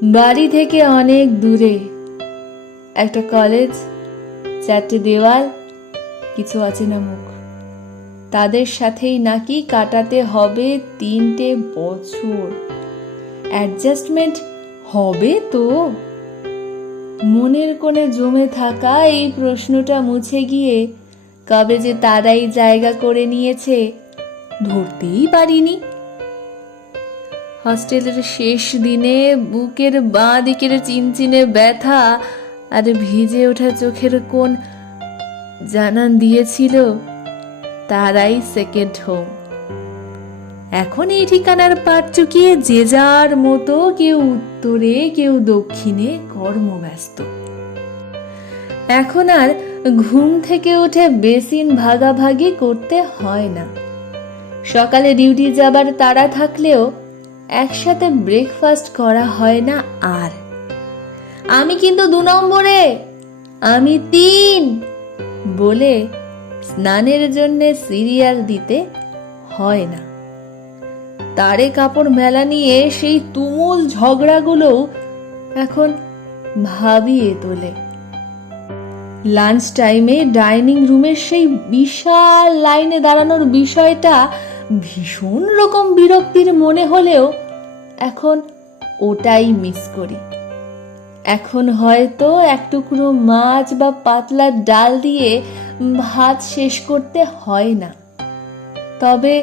বাড়ি থেকে অনেক দূরে একটা কলেজ, 4টে দেওয়াল, কিছু অচেনা মুখ। তাদের সাথেই নাকি কাটাতে হবে 3টে বছর। অ্যাডজাস্টমেন্ট হবে তো? মনের কোণে জমে থাকা এই প্রশ্নটা মুছে গিয়ে কবে যে তারাই জায়গা করে নিয়েছে ধরতেই পারিনি। হস্টেলের শেষ দিনে বুকের বাঁ দিকের চিনচিনে ব্যথা আর ভিজে ওঠা চোখের কোণ জানান দিয়েছিল তারাই সেকেন্ড হোম। এখন এই ঠিকানার পাট চুকিয়ে যে যার মতো কেউ উত্তরে কেউ দক্ষিণে কর্মব্যস্ত। এখন আর ঘুম থেকে উঠে বেসিন ভাগাভাগি করতে হয় না। সকালে ডিউটি যাবার তাড়া থাকলেও একসাথে ব্রেকফাস্ট করা হয় না আর। আমি কিন্তু 2 নম্বরে, আমি 3 বলে স্নানের জন্য সিরিয়াল দিতে হয় না। তারে কাপড় মেলা নিয়ে সেই তুমুল ঝগড়াগুলো এখন ভাবিয়ে তোলে। লাঞ্চ টাইমে ডাইনিং রুমের সেই বিশাল লাইনে দাঁড়ানোর বিষয়টা ভীষণ রকম বিরক্তির মনে হলেও এখন ওটাই মিস করি। এখন হয়তো এক টুকরো মাছ বা পাতলা ডাল দিয়ে ভাত শেষ করতে হয় না, তবে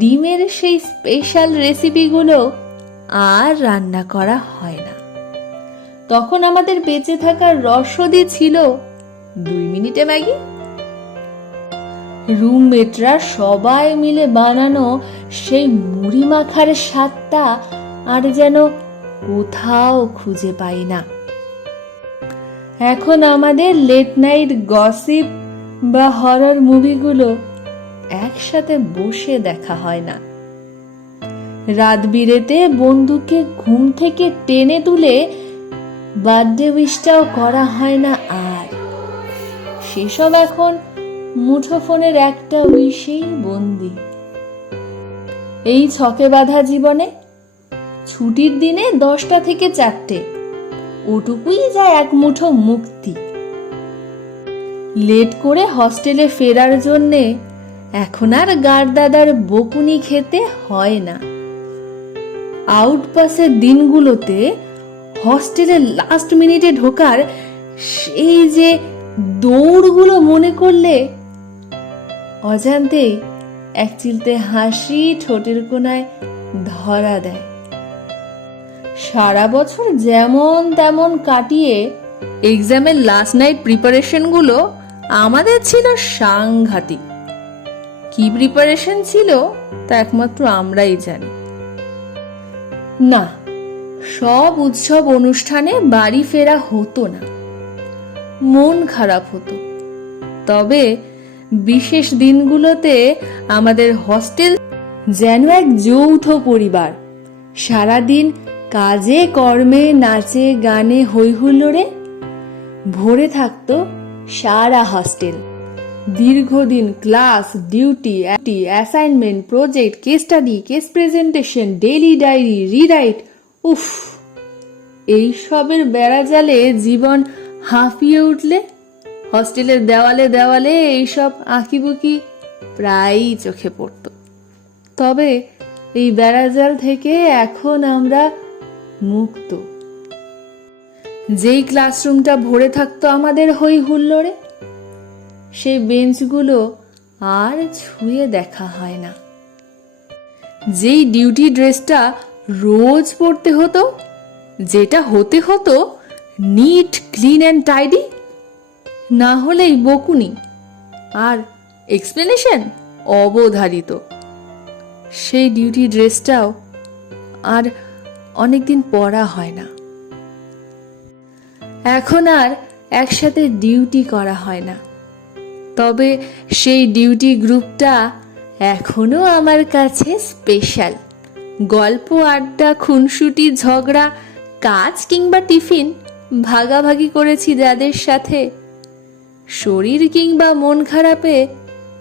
ডিমের সেই স্পেশাল রেসিপিগুলো আর রান্না করা হয় না। তখন আমাদের বেঁচে থাকার রসদই ছিল 2 মিনিটে ম্যাগি। রুমমেটরা সবাই মিলে বানানো সেই মুড়ি মাখার স্বাদটা আর যেন কোথাও খুঁজে পাই না। এখন আমাদের লেট নাইট গসিপ বা হরর মুভিগুলো একসাথে বসে দেখা হয় না। রাত বিরেতে বন্ধুকে ঘুম থেকে টেনে তুলে বার্থডে উইশটাও করা হয় না আর। সেসব এখন মুঠোফোনের একটা উইশেই বন্দি। এই ছকে বাঁধা জীবনে ছুটির দিনে 10টা থেকে 4টে, ওটুকুই যায় এক মুঠো মুক্তি। লেট করে হস্টেলে ফেরার জন্যে এখন আর গার্ডদাদার বকুনি খেতে হয় না। আউটপাসের দিনগুলোতে হস্টেলে লাস্ট মিনিটে ঢোকার সেই যে দৌড়গুলো মনে করলে অজান্তেই এক চিলতে হাসি ঠোঁটের কোণায় ধরা দেয়। সারা বছর যেমন তেমন কাটিয়ে এক্সামের লাস্ট নাইট প্রিপারেশনগুলো আমাদের ছিল সাংঘাতিক। কি প্রিপারেশন ছিল তা একমাত্র আমরাই জানি। না, সব উৎসব অনুষ্ঠানে বাড়ি ফেরা হতো না, মন খারাপ হতো। তবে বিশেষ দিনগুলোতে আমাদের হস্টেল যেন এক যৌথ পরিবার। সারাদিন কাজে কর্মে নাচে গানে হই হুল্লোড়ে ভরে থাকতো সারা হস্টেল। দীর্ঘদিন class, duty, assignment, project, case study, case presentation, daily diary, rewrite, উফ, এইসবের বেড়াজালে জীবন হাঁপিয়ে উঠলে হস্টেলের দেওয়ালে দেওয়ালে এইসব আঁকিবুকি প্রায়ই চোখে পড়ত। তবে এই বেড়াজাল থেকে এখন আমরা মুক্ত। যেই ক্লাসরুমটা ভরে থাকতো আমাদের হই হুল্লোড়ে, সেই বেঞ্চগুলো আর ছুঁয়ে দেখা হয় না। যেই ডিউটি ড্রেসটা রোজ পরতে হতো, যেটা হতে হতো নিট, ক্লিন অ্যান্ড টাইডি, না হলেই বকুনি আর এক্সপ্লেনেশন অবধারিত, সেই ডিউটি ড্রেসটাও আর অনেকদিন পরা হয় না। এখন আর একসাথে ডিউটি করা হয় না, তবে সেই ডিউটি গ্রুপটা এখনো আমার কাছে স্পেশাল। গল্প, আড্ডা, খুনসুটি, ঝগড়া, কাজ কিংবা টিফিন ভাগাভাগি করেছি যাদের সাথে, শরীর কিংবা মন খারাপে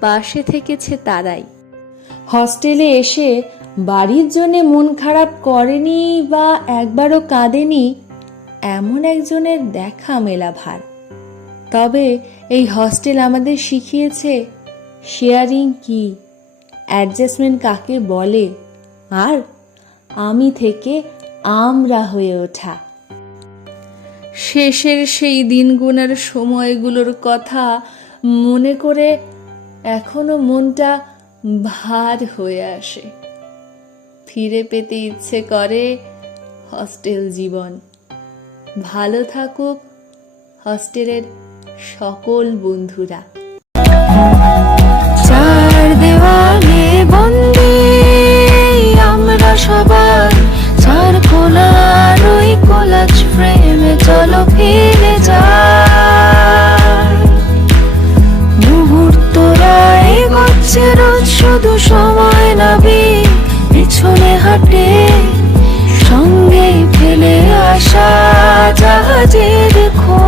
পাশে থেকেছে তারাই। হস্টেলে এসে বাড়ির জন্য মন খারাপ করেনি বা একবারও কাঁদেনি এমন একজনের দেখা মেলা ভার। তবে এই হস্টেল আমাদের শিখিয়েছে শেয়ারিং কি, অ্যাডজাস্টমেন্ট কাকে বলে, আর আমি থেকে আমরা হয়ে ওঠা। শেষের সেই দিনগুলোর সময়গুলোর কথা মনে করে এখনো মনটা ভার হয়ে আসে। ফিরে পেতে ইচ্ছে করে হস্টেল জীবন। ভালো থাকুক হস্টেলের সকল বন্ধুরা। চার দেওয়ালে বন্দি আমরা সবাই, চার কোনার ওই কোলাজ ফ্রেমে চলো ফিরে যাই। মুহূর্তরা এগোচ্ছে রোজ, শুধু সময় নাবি পিছনে হাঁটে, সঙ্গে ফেলে আসা জাহাজের খোঁজ।